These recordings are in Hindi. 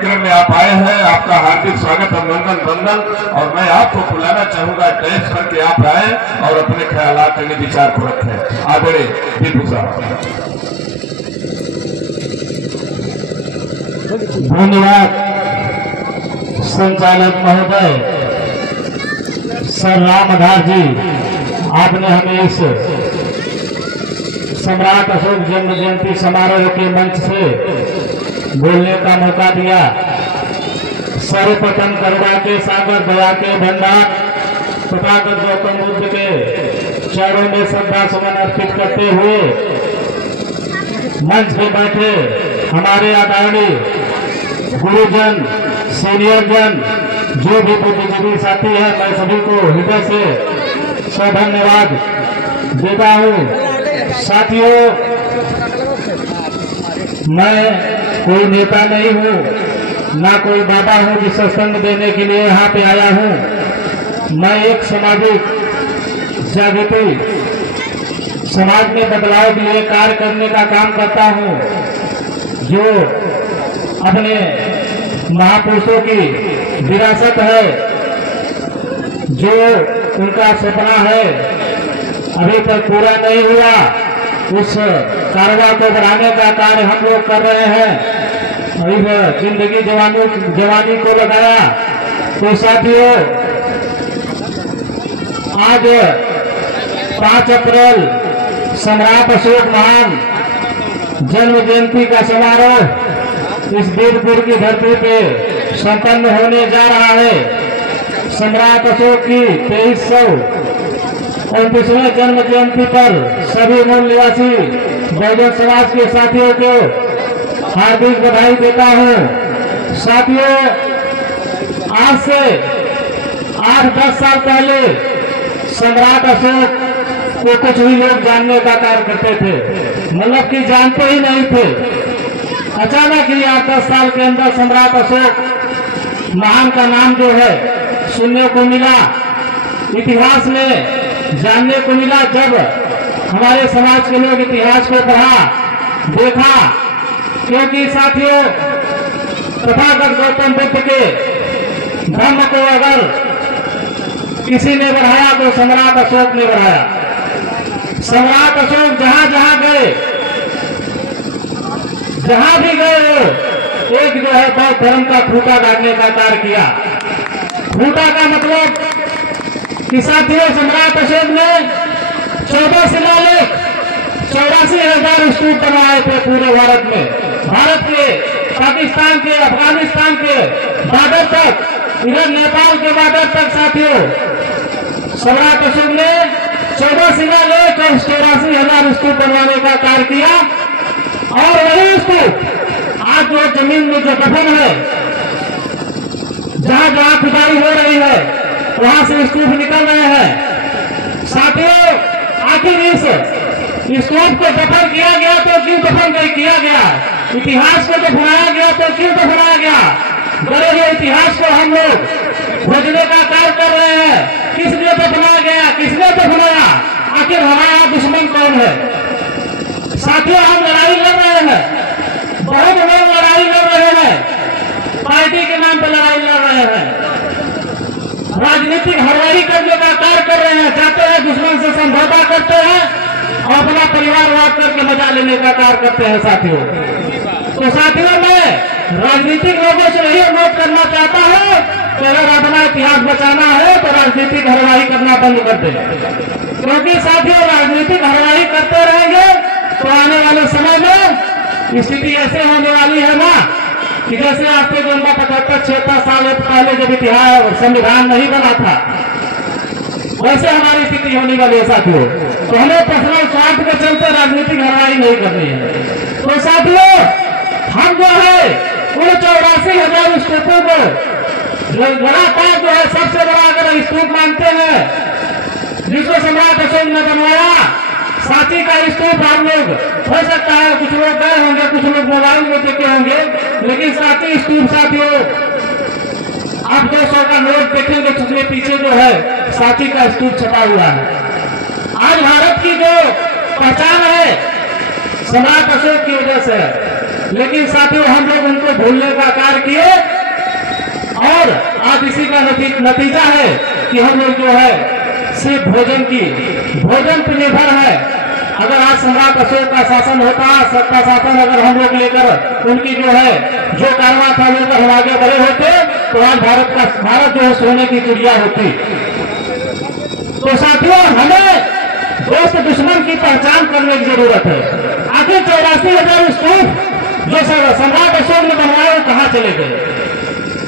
कार्यक्रम में आप आए हैं, आपका हार्दिक स्वागत, अभिनंदन, वंदन। और मैं आपको बुलाना चाहूंगा टेस्ट करके आप आए और अपने ख्यालात के विचार को रखें। आदरणीय दीपू साहब। धन्यवाद संचालक महोदय सर राम आधार जी, आपने हमें इस सम्राट अशोक जन्म जयंती समारोह के मंच से बोलने का मौका दिया। सर्वप्रथम करुणा के सागर, दया के भंडार तथागत गौतम बुद्ध के चरणों में श्रद्धा सुमन अर्पित करते हुए मंच पे बैठे हमारे आदरणीय गुरुजन, सीनियर जन, जो भी बुद्धिजीवी साथी है, मैं सभी को हृदय से धन्यवाद देता हूँ। साथियों, मैं कोई नेता नहीं हूँ, ना कोई बाबा हूँ जिसे संग देने के लिए यहाँ पे आया हूँ। मैं एक सामाजिक जागृति, समाज में बदलाव के लिए कार्य करने का काम करता हूँ। जो अपने महापुरुषों की विरासत है, जो उनका सपना है अभी तक पूरा नहीं हुआ, उस कारवा को बढ़ाने का कार्य हम लोग कर रहे हैं। इस जिंदगी जवानी को लगाया। तो साथियों, आज 5 अप्रैल सम्राट अशोक महान जन्म जयंती का समारोह इस वीरपुर की धरती पे संपन्न होने जा रहा है। सम्राट अशोक की 2335वें जन्म जयंती पर सभी मूल निवासी बहुजन समाज के साथियों को हार्दिक बधाई देता हूँ। साथियों, आज से 8-10 साल पहले सम्राट अशोक को कुछ भी लोग जानने का कार्य करते थे, मतलब कि जानते ही नहीं थे। अचानक ही 8-10 साल के अंदर सम्राट अशोक महान का नाम जो है सुनने को मिला, इतिहास में जानने को मिला। जब हमारे समाज के लोग इतिहास को पढ़ा, देखा, क्योंकि साथियों, तथागत गौतम बुद्ध के धर्म को अगर किसी ने बढ़ाया तो सम्राट अशोक ने बढ़ाया। सम्राट अशोक जहां गए, जहां भी गए, वो एक जो है बौद्ध धर्म का खूंटा डालने का कार्य किया। खूंटा का मतलब कि साथियों, सम्राट अशोक ने 14 शिलालेख, 84,000 स्तूप बनवाए थे पूरे भारत में। भारत के, पाकिस्तान के, अफगानिस्तान के बॉर्डर तक, इधर नेपाल के बॉर्डर तक साथियों, सम्राट अशोक ने 14 शिलालेख और 84,000 स्तूप बनवाने का कार्य किया। और वही स्तूप आज जो जमीन में जो दफन है, जहां जहां खुदाई हो रही है, वहां से स्तूप निकल रहे हैं। साथियों, आखिर इस स्तूप को दफन किया गया तो क्यों दफन किया गया? इतिहास को दफनाया गया तो क्यों दफनाया गया? बड़े हुए इतिहास को हम लोग खोजने का कार्य कर रहे हैं। किस लिए दफनाया गया, किसने दफनाया, आखिर हमारा दुश्मन कौन है? साथियों, हम लड़ाई लड़ रहे हैं, बहुत लोग लड़ाई लड़ रहे हैं, पार्टी के नाम पर लड़ाई लड़ रहे हैं, राजनीतिक हरवाही करने का कार्य कर रहे हैं, चाहते हैं दुश्मन से समझौता करते हैं और अपना परिवारवाद करके मजा लेने का कार्य करते हैं। साथियों, तो साथियों, मैं राजनीतिक लोगों से यही अनुरोध करना चाहता हूं कि अगर अपना इतिहास बचाना है तो राजनीतिक हरवाही करना बंद कर दें, क्योंकि साथियों, राजनीतिक हरवाही करते रहेंगे तो आने वाले समय में स्थिति ऐसे होने वाली है ना कि जैसे आज से 75-76 साल पहले जब इतिहास संविधान नहीं बना था, वैसे हमारी स्थिति होने वाली है। साथियों, तो हमें पर्सनल स्वार्थ के चलते राजनीतिक हरवाही नहीं करनी है। तो साथियों, हम जो है उन 84,000 स्तूपों को लगातार जो है सबसे बड़ा अगर स्तूप मानते हैं, जिसको सम्राट अशोक ने बनवाया, साथी का स्तूप हम लोग हो सकता है, कुछ लोग गए होंगे, कुछ लोग मोबाइल में देखे होंगे, लेकिन साथी स्तूप साथियों, आप 200 का नोट देखेंगे, उसके पीछे जो है साथी का स्तूप छपा हुआ है। आज भारत की जो पहचान है सम्राट अशोक की वजह से, लेकिन साथियों हम लोग उनको भूलने का कार्य किए आज इसी का नतीजा है कि हम लोग जो है सिर्फ भोजन पर निर्भर है। अगर आज सम्राट अशोक का शासन होता, सत्ता शासन अगर हम लोग लेकर उनकी जो है जो कारवा था लेकर हम आगे बढ़े होते तो आज भारत जो है सोने की चिड़िया होती। तो साथियों, हमें दोस्त दुश्मन की पहचान करने की जरूरत है। आखिर 84,000 स्तूप जो सम्राट अशोक ने बनवाया वो कहाँ चले गए,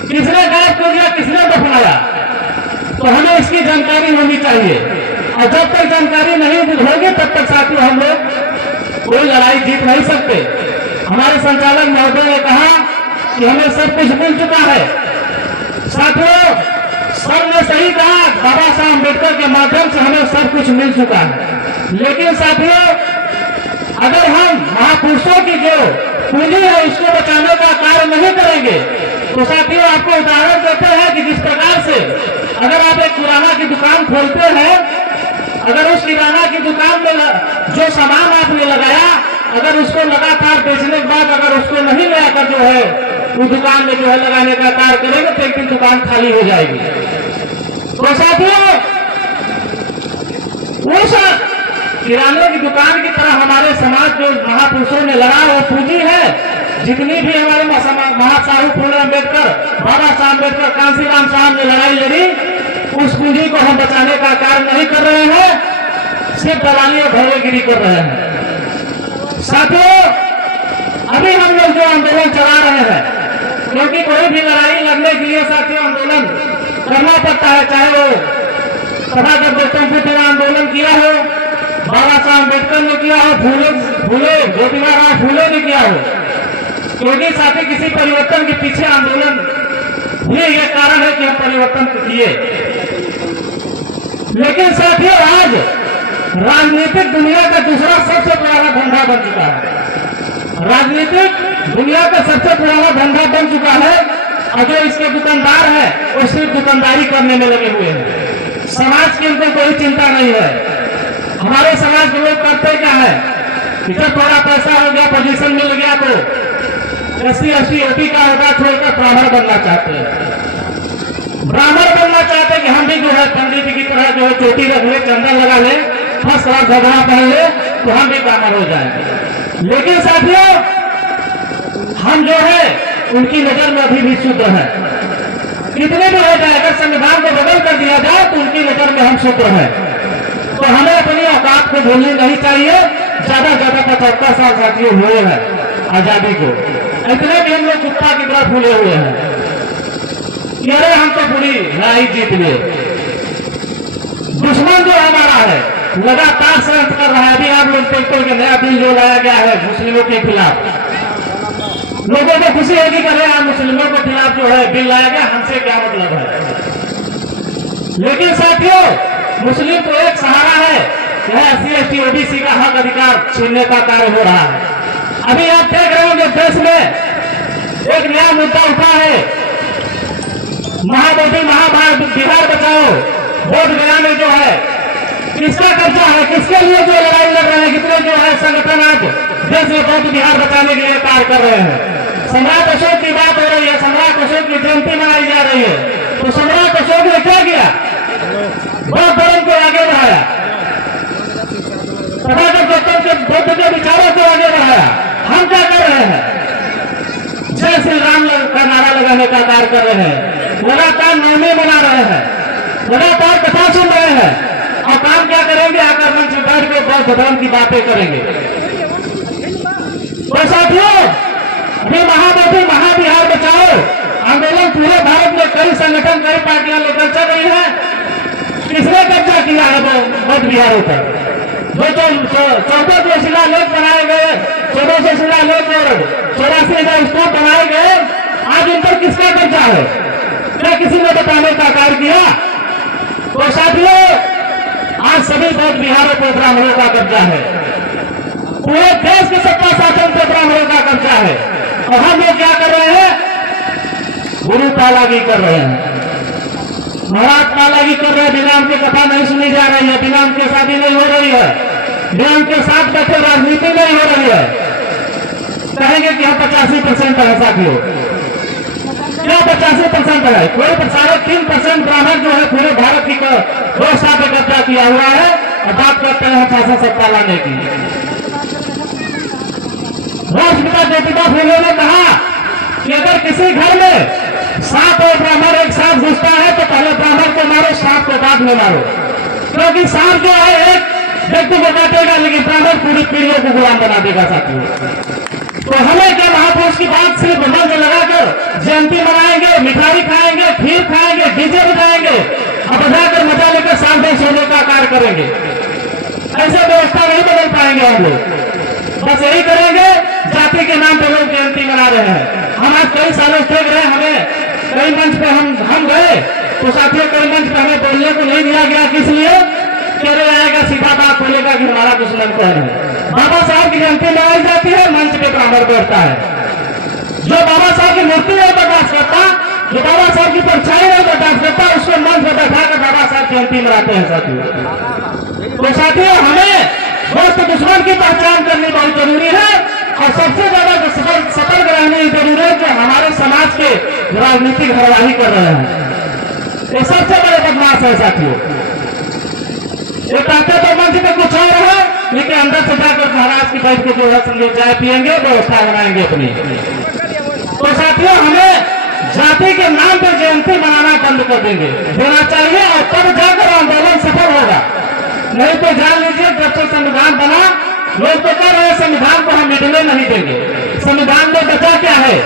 किसने गायब कर दिया, किसने दफनाया? तो हमें इसकी जानकारी होनी चाहिए। और जब तक जानकारी नहीं होगी तब तक साथियों हम लोग कोई लड़ाई जीत नहीं सकते। हमारे संचालक महोदय ने कहा कि हमें सब कुछ मिल चुका है। साथियों, सर ने सही कहा, बाबा साहब अम्बेडकर के माध्यम से हमें सब कुछ मिल चुका है। लेकिन साथियों, अगर हम महापुरुषों की जो पूंजी है उसको बचाने का कार्य नहीं करेंगे तो साथियों आपको उदाहरण देते हैं कि जिस प्रकार से अगर आप एक किराना की दुकान खोलते हैं, अगर उस किराना की दुकान में जो सामान आपने लगाया, अगर उसको लगातार बेचने के बाद अगर उसको नहीं ले आकर जो है वो दुकान में जो है लगाने का कार्य करेंगे तो एक दिन दुकान खाली हो जाएगी। तो साथियों, उस किराने की दुकान की तरह हमारे समाज जो महापुरुषों ने लड़ा वो पूंजी है। जितनी भी हमारे महासाहू फूले अम्बेडकर, बाबा साहब अम्बेडकर, कांसीराम साहब ने लड़ाई लड़ी, उस पूंजी को हम बचाने का कार्य नहीं कर रहे हैं, सिर्फ दलाली और भैयागिरी कर रहे हैं। साथियों, अभी हम लोग जो आंदोलन चला रहे हैं, क्योंकि कोई भी लड़ाई लड़ने के लिए साथियों आंदोलन करना पड़ता है, चाहे वो तथागत गौतम बुद्ध ने आंदोलन किया हो, बाबा साहब अम्बेडकर ने किया हो, फूले ज्योतिबा राव फूले ने किया हो। क्योंकि साथी किसी परिवर्तन के पीछे आंदोलन ये कारण है कि हम परिवर्तन किए। लेकिन साथियों, आज राजनीतिक दुनिया का दूसरा सबसे पुराना धंधा बन चुका है। राजनीतिक दुनिया का सबसे पुराना धंधा बन चुका है और जो इसके दुकानदार है वो सिर्फ दुकानदारी करने में लगे हुए हैं। समाज की उनको कोई चिंता नहीं है। हमारे समाज के लोग करते क्या है कि जब थोड़ा पैसा हो गया, पोजीशन मिल गया तो SC ST OT का होगा छोड़कर ब्राह्मण बनना चाहते हैं। ब्राह्मण बनना चाहते हैं कि हम भी जो है पंडित जी की तरह जो है चोटी रख ले, चंदन लगा ले, फर्स्ट क्लास घबरा पहन ले तो हम भी ब्राह्मण हो जाएंगे। लेकिन साथियों, हम जो है उनकी नजर में अभी भी शुद्र है। कितने भी हो जाए, अगर संविधान को बदल कर दिया जाए तो उनकी नजर में हम शुद्र है। तो हमें अपनी औकात को भूलनी नहीं चाहिए। ज्यादा 75 साल साथियों हुए हैं आजादी को, इतने भी हम लोग कुत्ता की तरह फूले हुए हैं। अरे हम तो पूरी लड़ाई जीत लिए। दुश्मन जो हमारा है लगातार षड्यंत्र कर रहा है। अभी आप लोग देखते हो कि नया बिल जो लाया गया है मुस्लिमों के खिलाफ, लोगों को खुशी होगी कि आप मुस्लिमों के खिलाफ जो है बिल लाया गया, हमसे क्या मतलब है। लेकिन साथियों, मुस्लिम तो एक सहारा है, SC ST OBC का हक अधिकार छीनने का कार्य हो रहा है। अभी आप देख रहे होंगे देश में एक नया मुद्दा उठा है, महाबोधि महाभारत बिहार बचाओ। बोध गया में जो है किसका कब्जा है, किसके लिए जो लड़ाई लड़ रहे हैं, कितने जो है संगठन आज देश में बौद्ध बिहार बचाने के लिए कार्य कर रहे हैं। सम्राट अशोक की बात हो रही है, सम्राट अशोक की जयंती मनाई जा रही है, तो सम्राट अशोक ने क्या किया, बौद्ध धर्म को आगे बढ़ाया, तथागत गौतम के बुद्ध के विचारों को आगे बढ़ाया। हम क्या कर रहे हैं, जय श्री राम का नारा लगाने का कार्य कर रहे हैं, लगातार नवमी मना रहे हैं, लगातार कथा सुन रहे हैं, और काम क्या करेंगे, आकर मंच में बैठ के बौद्ध धर्म की बातें करेंगे। तो साथियों, अभी महाबोधि महाबिहार बचाओ आंदोलन पूरे भारत में कई संगठन, कई पार्टियां लेकर चल रही है। किसने कब्जा किया है बौद्ध बिहारों पर? जो 14 जो शिलालेख बनाए गए, 1400 शिलालेख और 84,000 स्तूप बनाए गए, आज उन पर किसका कब्जा है? क्या किसी ने बताने का कार्य किया? तो साथियों, आज सभी बौद्ध बिहारों पर ब्राह्मणों का कब्जा है, पूरे देश के सत्ता शासन पर ब्राह्मणों का कब्जा है। और हम लोग क्या कर रहे हैं, गुरु पालागी कर रहे हैं, महाराज पालागी कर रहे हैं। बिना उनकी कथा नहीं सुनी जा रही है, बिना उनकी शादी नहीं हो रही है, बिना उनके साथ बैठे राजनीति नहीं हो रही है। कहेंगे कि हम 85% है साथियों, क्या 85% 3% है। कोई 3.5% ब्राह्मण जो है पूरे भारत की व्यवस्था पे कब्जा किया हुआ है और बात करते हैं शासन सत्ता लाने की। राष्ट्रपिता ज्योतिबा फुले ने कहा कि अगर किसी घर में सांप और ब्राह्मण एक साथ घुसता है तो पहले ब्राह्मण को मारो, सांप को बाद में मारो, क्योंकि सांप जो है एक व्यक्ति को काटेगा लेकिन ब्राह्मण पूरी पीढ़ियों को गुलाम बना देगा साथियों। तो हमें क्या महापुरुष की बात सिर्फ मन में लगाकर जयंती मनाएंगे, मिठाई खाएंगे, खीर खाएंगे, डीजे बजाएंगे और बजाकर मजा लेकर साल देश होने का कार्य करेंगे, ऐसे व्यवस्था नहीं बदल पाएंगे हम लोग। बस यही करेंगे, जाति के नाम पर लोग जयंती मना रहे हैं। हम आज कई सालों से देख रहे हैं, हमें कई मंच पे हम गए तो साथियों कई मंच पे हमें बोलने को नहीं दिया गया, किस लिए? चले जाएगा सीधा बात बोलेगा कि हमारा दुश्मन कौन है। बाबा साहब की जयंती मनाई जाती है, मंच पे ब्राह्मण बैठता है। जो बाबा साहब की मूर्ति नहीं बर्दाश्त करता, जो बाबा साहब की परछाई नहीं बर्दाश्त करता, उसको मंच पे बैठा कर बाबा साहब जयंती मनाते हैं साथियों। तो साथियों हमें दोस्त दुश्मन की पहचान करनी बहुत जरूरी है और सबसे ज्यादा सतर्क रहने की जरूरी है जो हमारे समाज के राजनीतिक धारावाही कर रहे हैं। ये सबसे बड़े बदमाश है साथियों। ये कहते तो मंच पे कुछ और है लेकिन अंदर से जाकर महाराज की बैठ के जो है संगे चाय पियेंगे, व्यवस्था बनाएंगे अपनी। तो साथियों हमें जाति के नाम पर जयंती मनाना बंद कर देना चाहिए और तब जाकर आंदोलन सफल होगा। नहीं तो जान लीजिए जब से संविधान बना लोग तो कह रहे हैं संविधान को हम मिटने नहीं देंगे। संविधान में बचा क्या है?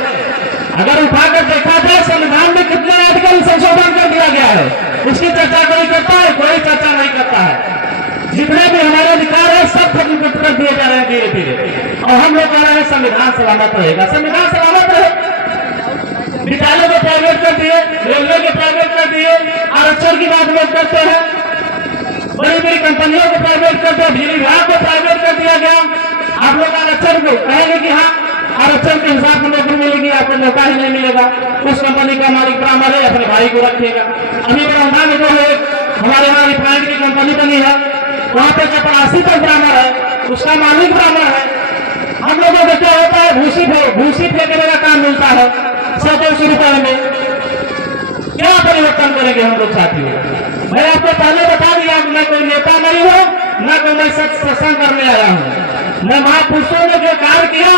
अगर उठाकर देखा जाए संविधान में कितने आर्टिकल संशोधन कर दिया गया है, उसकी चर्चा कोई करता है? कोई चर्चा नहीं करता है। जितने भी हमारे अधिकार है सब खत्म कर दिए जा रहे हैं धीरे धीरे और हम लोग कह रहे हैं संविधान सलामत रहेगा। संविधान सलामत रहे, विद्यालय को प्राइवेट कर दिए, रेलवे को प्राइवेट कर दिए, आरक्षण की बात लोग करते हैं, बड़ी बड़ी कंपनियों को प्राइवेट कर दिया, बिजली विभाग को प्राइवेट कर दिया गया। आप लोग आरक्षण को कहेंगे कि हाँ आरक्षण के हिसाब से नौकरी मिलेगी, आपको मौका ही नहीं मिलेगा। उस कंपनी का मालिक ब्राह्मण है, अपने भाई को रखेगा। अभी बरौंदा में जो है हमारे यहाँ रिफाइनरी की कंपनी बनी है, वहाँ पे 84 तक ब्राह्मण है, उसका मालिक ब्राह्मण है। हम लोगों को क्या होता है, भूसी फेंकने का काम मिलता है 100-200 रुपए में। क्या परिवर्तन करेंगे हम लोग साथियों? मैं आपको पहले बता दिया मैं कोई नेता नहीं हूँ, न कोई मैं सत्संग करने आया हूँ। मैं महापुरुषों ने जो कार्य किया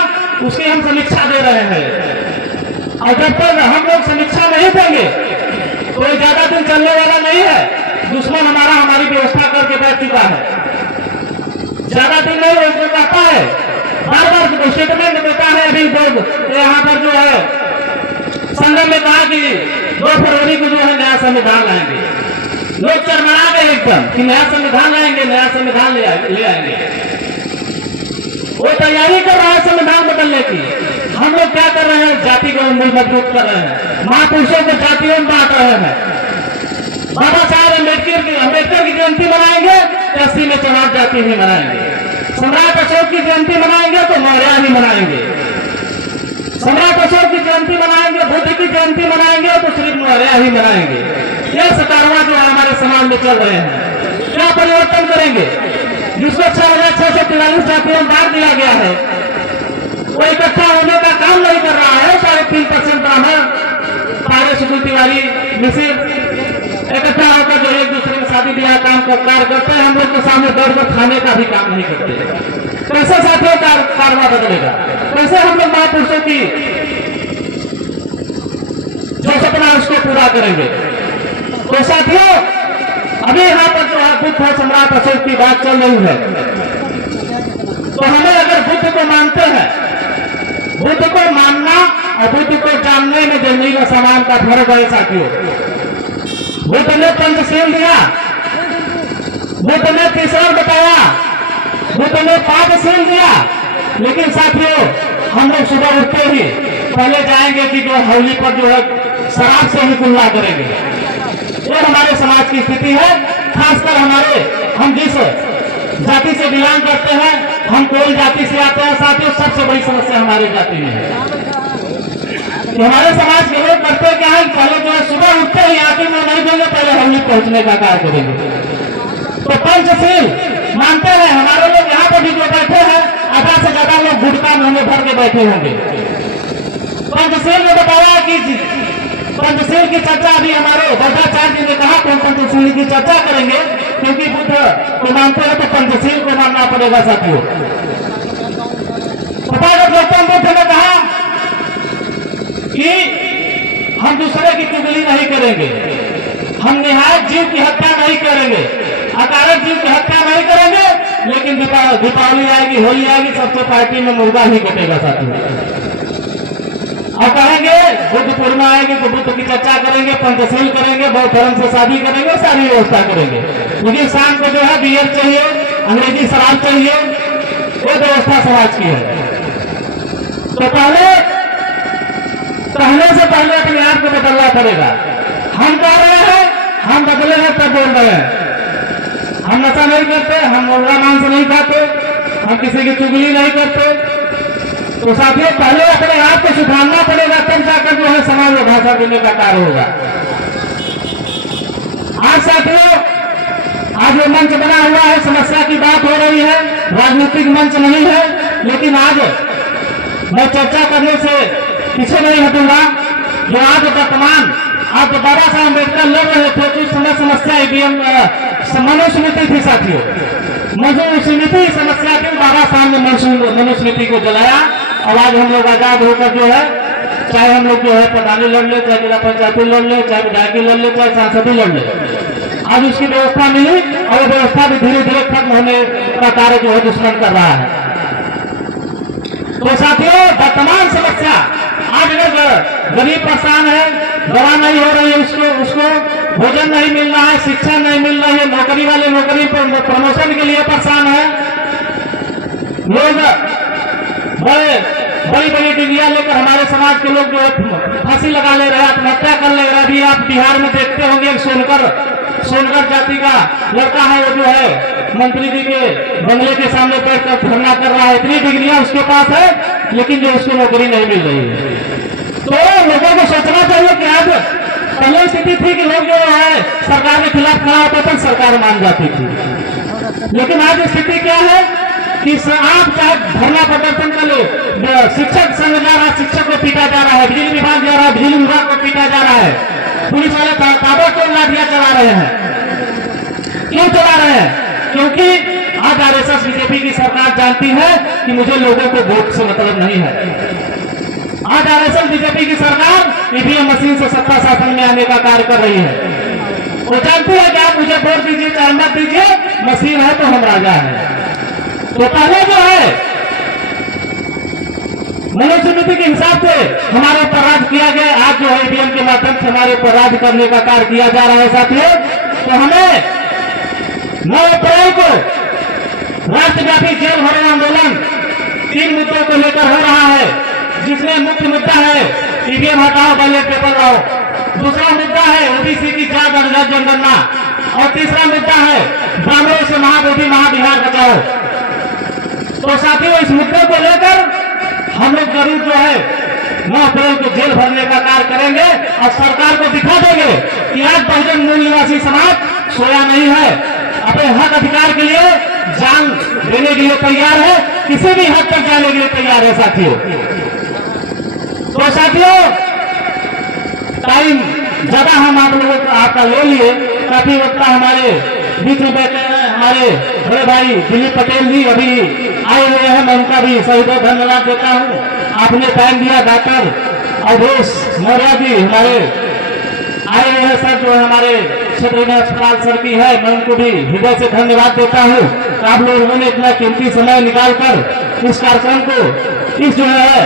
उसकी हम समीक्षा दे रहे हैं और जब तक हम लोग समीक्षा नहीं देंगे तो ज्यादा दिन चलने वाला नहीं है। दुश्मन हमारी व्यवस्था करके बैठ चुका है, ज्यादा दिन नहीं वो कहता है, बार बार स्टेटमेंट देता है। अभी लोग यहाँ पर जो है संगम में कहा कि 2 फरवरी को जो है नया संविधान लाएंगे। लोग चरमरा गए एकदम कि नया संविधान लाएंगे, नया संविधान ले आएंगे। वो तैयारी कर रहा है संविधान बदलने की। हम लोग क्या कर रहे हैं? जाति को मजबूत कर रहे हैं, महापुरुषों को जातियों में बांट रहे हैं। बाबा साहब अम्बेडकर की जयंती मनाएंगे तो 80 में चौहान जाति ही मनाएंगे। सम्राट अशोक की जयंती मनाएंगे तो मौर्य ही मनाएंगे। सम्राट अशोक की जयंती मनाएंगे, बुद्ध की जयंती मनाएंगे तो सिर्फ मौर्य ही मनाएंगे। ये सकारवा जो हमारे समाज में चल रहे हैं, क्या परिवर्तन करेंगे? जिसको 6,643 जातियों में बांट दिया गया है वो इकट्ठा होने का काम नहीं कर रहा है। 3.5% ब्राह्मण, पारे सुकुल तिवारी, मिसिर इकट्ठा होकर जो एक दूसरे के शादी ब्याह काम कार्य करते हैं, हम लोग के सामने दौड़कर खाने का भी काम नहीं करते। कैसे साथियों कारवा बदलेगा? कैसे हम लोग महापुरुषों की जो सपना उसको पूरा करेंगे? तो साथियों अभी यहाँ पर जो है बुद्ध सम्राट अशोक की बात चल रही है, तो हमें अगर बुद्ध को मानते हैं, बुद्ध को मानना और बुद्ध को जानने में जमीन और समान का फर्क है साथियों। बुद्ध ने पंचशील दिया, बुद्ध ने तीसरा बताया, बुद्ध ने 5 दिया, लेकिन साथियों हम लोग सुबह उठते ही पहले जाएंगे कि जो हौली पर जो है शराब से ही कुल्ला करेंगे। ये हमारे समाज की स्थिति है। खासकर हम जिस जाति से बिलोंग करते हैं, हम कोई जाति से आते हैं साथियों, सबसे बड़ी समस्या हमारी जाति में है। तो हमारे समाज के लोग करते क्या है, पहले जो है सुबह उठते ही आके में नहीं देंगे, पहले हौली पहुंचने का कार्य करेंगे। तो पंचशील मानते हैं हमारे लोग। यहाँ पर भी जो बैठे हैं आधा से ज्यादा लोग गुटखा मुंह में भर के बैठे होंगे। पंचशील ने बताया कि पंचशील पंचशील की चर्चा अभी हमारे वज्राचार्य जी ने कहा कि हम पंचशील की चर्चा करेंगे, क्योंकि बुद्ध को मानते हैं तो पंचशील को मानना पड़ेगा साथियों। तथागत गौतम बुद्ध ने कहा कि हम दूसरे की चुगली नहीं करेंगे, हम निहायत जीव की हत्या नहीं करेंगे, अकारक जीव की हत्या नहीं करेंगे, लेकिन दीपावली आएगी, होली आएगी, सबसे पार्टी में मुर्गा ही कटेगा साथियों। और कहेंगे बुद्ध पूर्णिमा आएगी तो बुद्ध की चर्चा करेंगे, पंचशील करेंगे, बौद्ध धर्म से शादी करेंगे, सारी व्यवस्था करेंगे, लेकिन शाम को जो है बियर चाहिए, अंग्रेजी शराब चाहिए, वो व्यवस्था समाज की है। तो पहले से पहले अपने आप को बदलना पड़ेगा। हम कह रहे हैं हम बदले हैं तब बोल रहे हैं, हम नशा नहीं करते, हम मुर्गा मांस नहीं खाते, हम किसी की चुगली नहीं करते। तो साथियों पहले अपने आप को सुधारना पड़ेगा, तब जाकर जो है समाज में भाषा देने का कार्य होगा। आज साथियों आज जो मंच बना हुआ है, समस्या की बात हो रही है, राजनीतिक मंच नहीं है, लेकिन आज मैं चर्चा करने से पीछे नहीं हटूंगा। जो आज वर्तमान आज बाबा साहब अम्बेडकर लड़ रहे थे, कुछ समय समस्या मनुस्मृति थी साथियों, मनुस्मृति समस्या थी। बाबा साहब ने मनुस्मृति को जलाया और आज हम लोग आजाद होकर जो है, चाहे हम लोग जो है प्रधानी लड़ ले, चाहे जिला पंचायती लड़ ले, चाहे विधायकी लड़ ले, चाहे सांसदी लड़ ले, आज उसकी व्यवस्था मिली और व्यवस्था भी धीरे धीरे खत्म होने का कार्य जो है दुश्मन कर रहा है। तो साथियों वर्तमान समस्या आज अगर गरीब परेशान है, दवा नहीं हो रही है, उसको भोजन नहीं मिल रहा है, शिक्षा नहीं मिल रही है, नौकरी वाले नौकरी प्रमोशन के लिए परेशान है, लोग बड़ी बड़ी डिग्रियां लेकर हमारे समाज के लोग जो है फांसी लगा ले रहे हैं, आत्महत्या कर ले रहे हैं। अभी आप बिहार में देखते होंगे सोनकर जाति का लड़का है, वो जो है मंत्री जी के बंगले के सामने बैठकर धरना कर रहा है, इतनी डिग्रियां उसके पास है, लेकिन जो उसको नौकरी नहीं मिल रही है। तो लोगों को सोचना चाहिए कि आज पहले स्थिति थी कि लोग जो है सरकार के खिलाफ खड़ा होता था, सरकार मान जाती थी, लेकिन आज स्थिति क्या है कि आप चाहे धरना प्रदर्शन कर लो, शिक्षक संघ जा रहा है, शिक्षक को पीटा जा रहा है, बिजली विभाग जा रहा है, बिजली विभाग को पीटा जा रहा है, पुलिस वाले ताबड़तोड़ लाठियां चला रहे हैं। क्यों चला रहे हैं? क्योंकि आज आरएसएस बीजेपी की सरकार जानती है कि मुझे लोगों को वोट से मतलब नहीं है। आज आरएसएस बीजेपी की सरकार ईवीएम मशीन से सत्ता शासन में आने का कार्य कर रही है। वो जानती है कि आप मुझे वोट दीजिए चाहे मत दीजिए, मशीन है तो हम राजा है। तो पहले जो है मनुस्मृति के हिसाब से हमारे ऊपर राज किया गया, आज जो है ईवीएम के माध्यम से हमारे ऊपर राज करने का कार्य किया जा रहा है साथियों। तो हमें 9 अप्रैल को राष्ट्रव्यापी जेल भरो आंदोलन 3 मुद्दों को लेकर हो रहा है, जिसमें मुख्य मुद्दा है ईवीएम हटाओ, बैलेट पेपर लाओ, दूसरा मुद्दा है ओबीसी की जात जनगणना, और तीसरा मुद्दा है ब्राह्मणों से महाबोधि महाबिहार बचाओ। तो साथियों इस मुद्दे को लेकर हम लोग जरूर जो है 9 अप्रैल को जेल भरने का कार्य करेंगे और सरकार को दिखा देंगे कि आज बहुजन मूल निवासी समाज सोया नहीं है, अपने हक अधिकार के लिए जान देने के लिए तैयार है, किसी भी हद तक जाने के लिए तैयार है साथियों। तो साथियों टाइम ज्यादा हम आप लोगों को आपका ले लिए, काफी वक्ता हमारे बीच में बैठे हैं, हमारे बड़े भाई दिलीप पटेल जी अभी आए हुए हैं, मैं उनका भी सही धन्यवाद देता हूँ। आपने टाइम दिया। डॉक्टर अवधेश मौर्य जी हमारे आए हुए हैं सर, जो हमारे क्षेत्र में अस्पताल सर की है, मैं उनको भी हृदय से धन्यवाद देता हूँ। आप लोगों ने इतना कीमती समय निकालकर इस कार्यक्रम को, इस जो है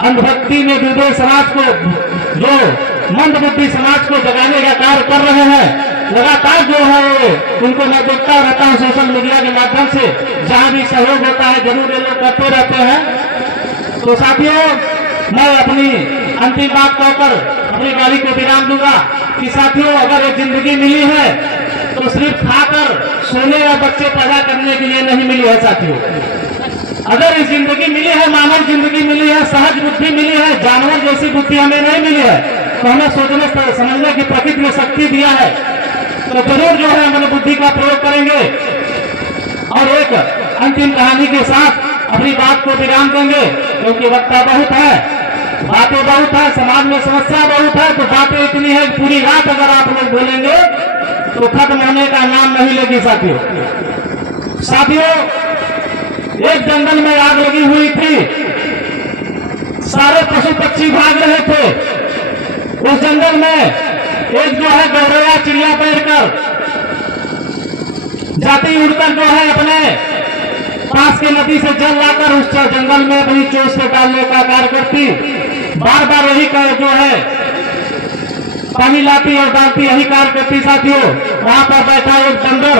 अंधभक्ति में डूबे समाज को, जो मंदबुद्धि समाज को जगाने का कार्य कर रहे हैं, लगातार जो है उनको मैं देखता रहता हूँ सोशल मीडिया के माध्यम से, जहाँ भी सहयोग होता है जरूर ये लोग करते रहते हैं। तो साथियों मैं अपनी अंतिम बात कहकर अपनी गाड़ी को विराम दूंगा कि साथियों अगर एक जिंदगी मिली है तो सिर्फ खाकर सोने या बच्चे पैदा करने के लिए नहीं मिली है साथियों। अगर इस जिंदगी मिली है, मानव जिंदगी मिली है, सहज बुद्धि मिली है, जानवर जैसी बुद्धि हमें नहीं मिली है, तो हमें सोचने समझने की प्रकृति में शक्ति दिया है, तो जरूर जो है मन बुद्धि का प्रयोग करेंगे। और एक अंतिम कहानी के साथ अपनी बात को विराम देंगे, क्योंकि वक्ता बहुत है। बातें बहुत है, समाज में समस्या बहुत है, तो बातें इतनी है पूरी रात अगर आप लोग बोलेंगे तो खत्म होने का नाम नहीं लेगी साथियों। साथियों, एक जंगल में आग लगी हुई थी, सारे पशु पक्षी भाग रहे थे। उस जंगल में एक जो है गौरैया चिड़िया बैठकर जाती उड़कर जो है अपने पास के नदी से जल लाकर उस जंगल में अपनी चोट से डालने का कार्य करती, बार बार यही कार्य जो है पानी लाती और डालती, यही कार्य करती साथियों। वहां पर बैठा एक बंदर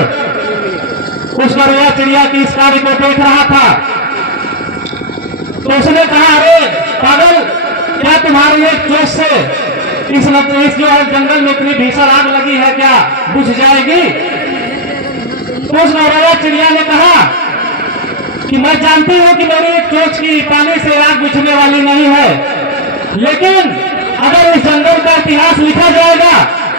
उस गौरैया चिड़िया की इस कार्य को देख रहा था, तो उसने कहा, अरे पागल, क्या तुम्हारी एक चोट से इस जो है जंगल में इतनी भीषण आग लगी है, क्या बुझ जाएगी? तो उस गौरैया चिड़िया ने कहा कि मैं जानती हूं कि मेरी एक चोंच की पानी से आग बुझने वाली नहीं है, लेकिन अगर इस जंगल का इतिहास लिखा जाएगा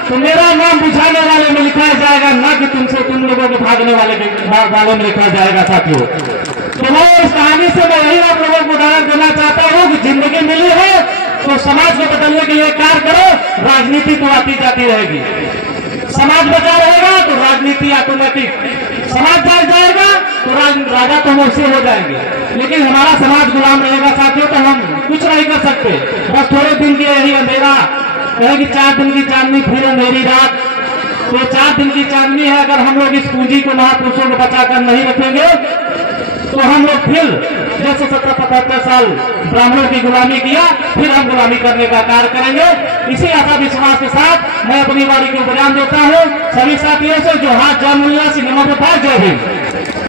तो मेरा नाम बुझाने वाले में लिखा जाएगा, ना कि तुम लोगों के भागने वाले में लिखा जाएगा साथियों। तो मैं इस कहानी से मैं यही आप लोगों को उदाहरण देना चाहता हूं कि जिंदगी मिली है तो समाज को बदलने के लिए कार्य करो, राजनीति तो आती जाती रहेगी। समाज बचा रहेगा तो राजनीति ऑटोमेटिक, समाज जाएगा तो राजा तो मुझसे हो जाएंगे, लेकिन हमारा समाज गुलाम रहेगा साथियों, तो हम कुछ नहीं कर सकते। बस थोड़े दिन की यही अंधेरा कहेगी, 4 दिन की चांदनी फिर अंधेरी रात, तो 4 दिन की चांदनी है। अगर हम लोग इस पूंजी को महापुरुषों को बचाकर नहीं रखेंगे तो हम लोग फिर जैसे 70-75 साल ब्राह्मणों की गुलामी किया, फिर हम गुलामी करने का कार्य करेंगे। इसी आशा विश्वास के साथ मैं अपनी बारी को बयान देता हूँ सभी साथियों से, जो हाथ जय मुल्ला से नमस्कार, जय हिंद।